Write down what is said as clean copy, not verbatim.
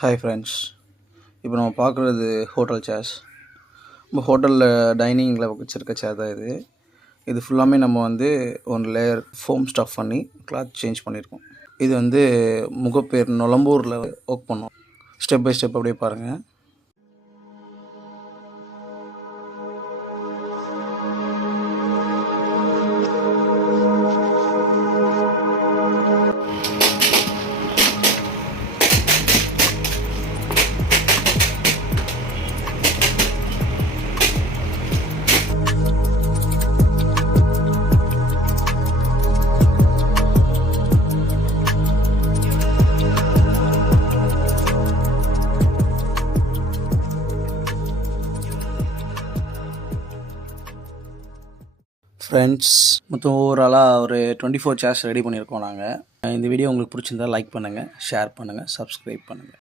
Hi friends, இப்போ நம்ம பார்க்குறது ஹோட்டல் சேர்ஸ். நம்ம ஹோட்டலில் டைனிங்கில் வச்சுருக்க சேர் தான் இது. இது ஃபுல்லாமே நம்ம ஒன் லேயர் ஃபோம் ஸ்டஃப் பண்ணி கிளாத் சேஞ்ச் பண்ணியிருக்கோம். இது முகப்பேர் நொலம்பூரில் ஒர்க் பண்ணோம். ஸ்டெப் பை ஸ்டெப் அப்படியே பாருங்கள். ஃப்ரெண்ட்ஸ், மொத்தம் ஓவராலாக ஒரு 24 சேர்ஸ் ரெடி பண்ணியிருக்கோம் நாங்கள். இந்த வீடியோ உங்களுக்கு பிடிச்சிருந்தா லைக் பண்ணுங்கள், ஷேர் பண்ணுங்கள், சப்ஸ்கிரைப் பண்ணுங்கள்.